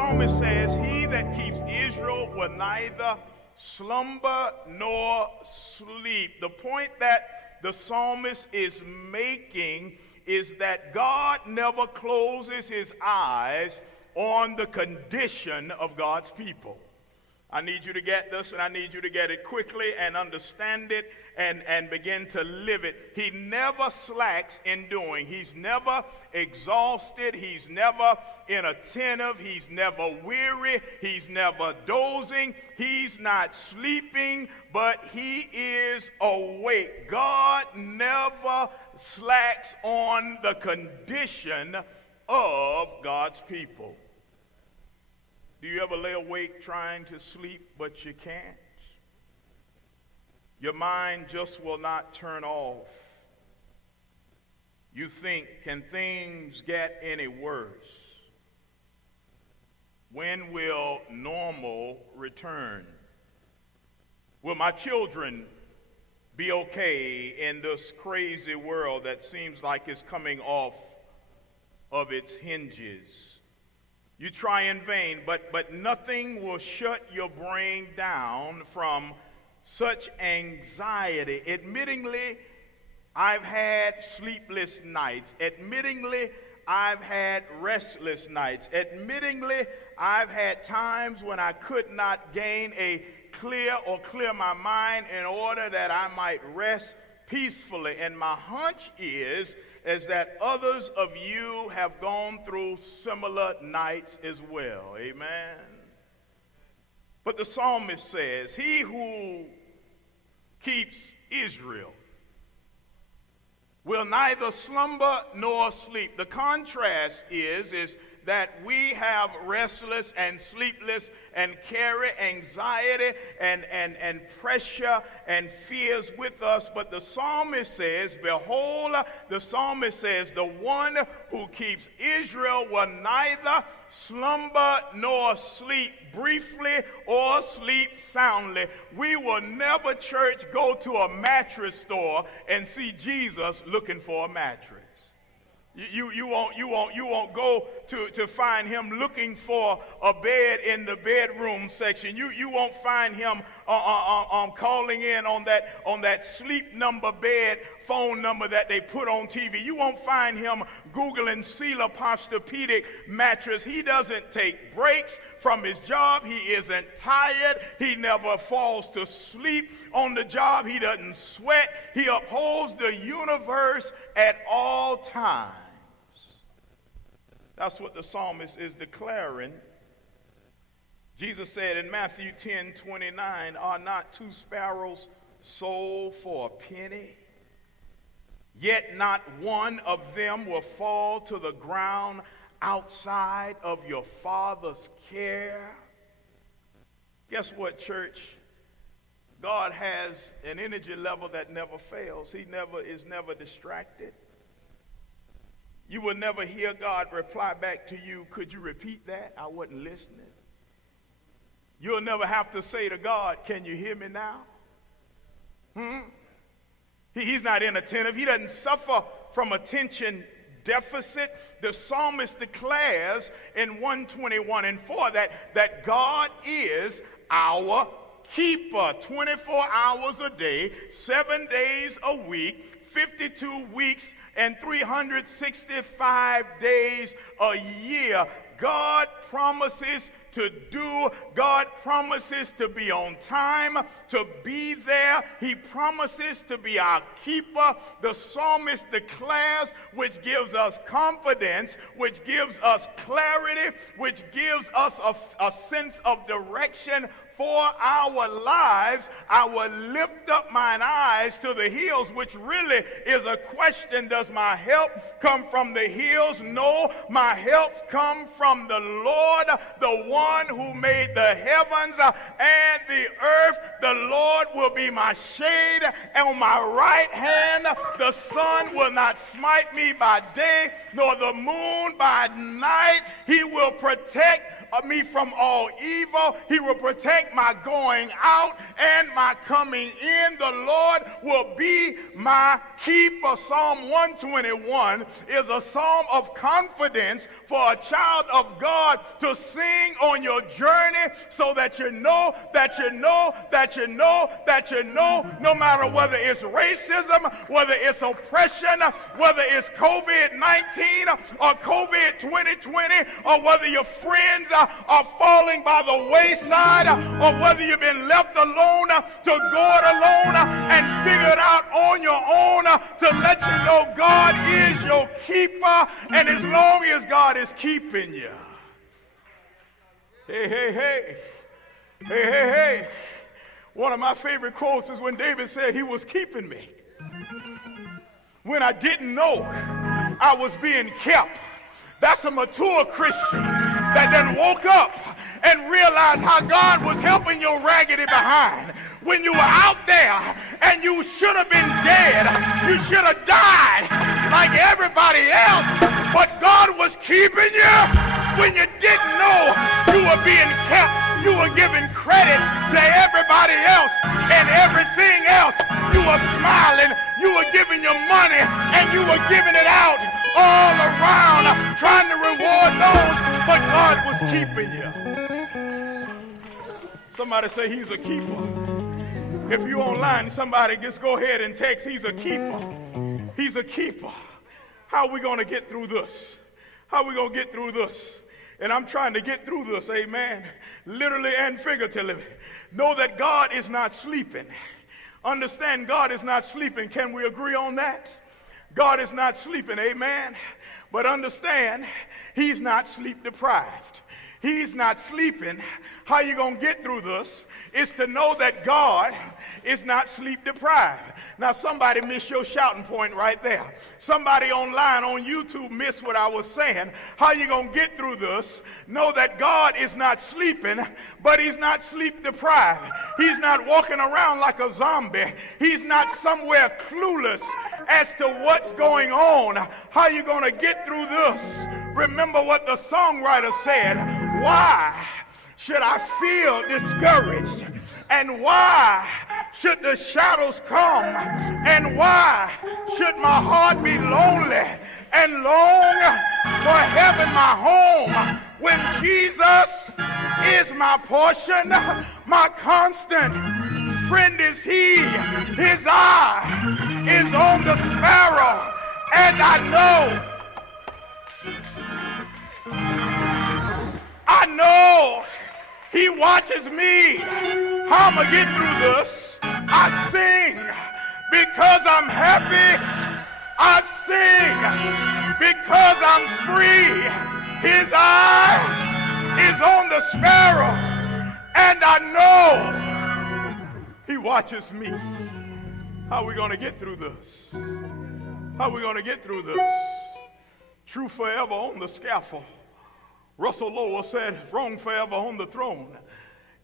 psalmist says, he that keeps Israel will neither slumber nor sleep. The point that the psalmist is making is that God never closes his eyes on the condition of God's people. I need you to get this, and I need you to get it quickly and understand it and begin to live it. He never slacks in doing. He's never exhausted. He's never inattentive. He's never weary. He's never dozing. He's not sleeping, but he is awake. God never slacks on the condition of God's people. Do you ever lay awake trying to sleep, but you can't? Your mind just will not turn off. You think, can things get any worse? When will normal return? Will my children be okay in this crazy world that seems like it's coming off of its hinges? You try in vain, but nothing will shut your brain down from such anxiety. Admittingly, I've had sleepless nights. Admittingly, I've had restless nights. Admittingly, I've had times when I could not gain a clear my mind in order that I might rest peacefully. And my hunch is that others of you have gone through similar nights as well. Amen. But the psalmist says, he who keeps Israel will neither slumber nor sleep. The contrast is that we have restless and sleepless and carry anxiety and pressure and fears with us. But the psalmist says, behold, the psalmist says, the one who keeps Israel will neither slumber nor sleep briefly or sleep soundly. We will never, church, go to a mattress store and see Jesus looking for a mattress. You won't go to find him looking for a bed in the bedroom section. You won't find him calling in on that sleep number bed phone number that they put on TV. You won't find him Googling Sela Posturepedic mattress. He doesn't take breaks from his job. He isn't tired. He never falls to sleep on the job. He doesn't sweat. He upholds the universe at all times. That's what the psalmist is declaring. Jesus said in Matthew 10:29, are not two sparrows sold for a penny? Yet not one of them will fall to the ground outside of your Father's care. Guess what, church? God has an energy level that never fails. He is never distracted. You will never hear God reply back to you, could you repeat that? I wasn't listening. You'll never have to say to God, can you hear me now? He's not inattentive. He doesn't suffer from attention deficit. The psalmist declares in 121:4 that God is our keeper 24 hours a day, 7 days a week, 52 weeks, and 365 days a year. God promises to do. God promises to be on time, to be there. He promises to be our keeper. The psalmist declares, which gives us confidence, which gives us clarity, which gives us a sense of direction for our lives. I will lift up mine eyes to the hills, which really is a question. Does my help come from the hills? No, my help comes from the Lord, the one who made the heavens and the earth. The Lord will be my shade on my right hand. The sun will not smite me by day, nor the moon by night. He will protect me from all evil. He will protect my going out and my coming in. The Lord will be my keeper. Psalm 121 is a psalm of confidence for a child of God to sing on your journey, so that you know, no matter whether it's racism, whether it's oppression, whether it's COVID-19 or COVID-2020, or whether your friends are falling by the wayside, or whether you've been left alone to go it alone and figure it out on your own, to let you know God is your keeper, and as long as God is keeping you. Hey. One of my favorite quotes is when David said he was keeping me when I didn't know I was being kept. That's a mature Christian that then woke up and realized how God was helping your raggedy behind. When you were out there and you should have been dead, you should have died like everybody else, but God was keeping you when you didn't know you were being kept. You were giving credit to everybody else and everything else. You were smiling, you were giving your money, and you were giving it out all around, trying to reward those, but God was keeping you. Somebody say he's a keeper. If you're online, somebody just go ahead and text, he's a keeper. He's a keeper. How are we going to get through this? How are we going to get through this? And I'm trying to get through this, amen, literally and figuratively. Know that God is not sleeping. Understand God is not sleeping. Can we agree on that? God is not sleeping, amen. But understand, he's not sleep deprived. He's not sleeping. How you going to get through this is to know that God is not sleep deprived. Now somebody missed your shouting point right there. Somebody online on YouTube missed what I was saying. How you going to get through this? Know that God is not sleeping, but he's not sleep deprived. He's not walking around like a zombie. He's not somewhere clueless as to what's going on. How you going to get through this? Remember what the songwriter said. Why should I feel discouraged? And why should the shadows come? And why should my heart be lonely and long for heaven, my home, when Jesus is my portion, my constant friend is he. His eye is on the sparrow, and I know he watches me. How I'm gonna get through this? I sing because I'm happy. I sing because I'm free. His eye is on the sparrow, and I know he watches me. How are we gonna get through this? How are we gonna get through this? True forever on the scaffold. Russell Lowell said, wrong forever on the throne.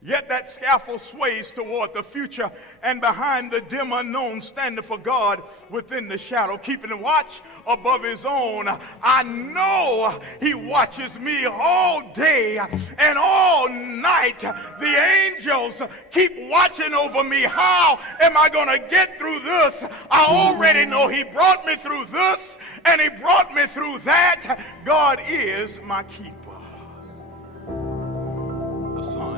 Yet that scaffold sways toward the future, and behind the dim unknown standeth for God within the shadow, keeping watch above his own. I know he watches me all day and all night. The angels keep watching over me. How am I going to get through this? I already know he brought me through this, and he brought me through that. God is my keeper. The Son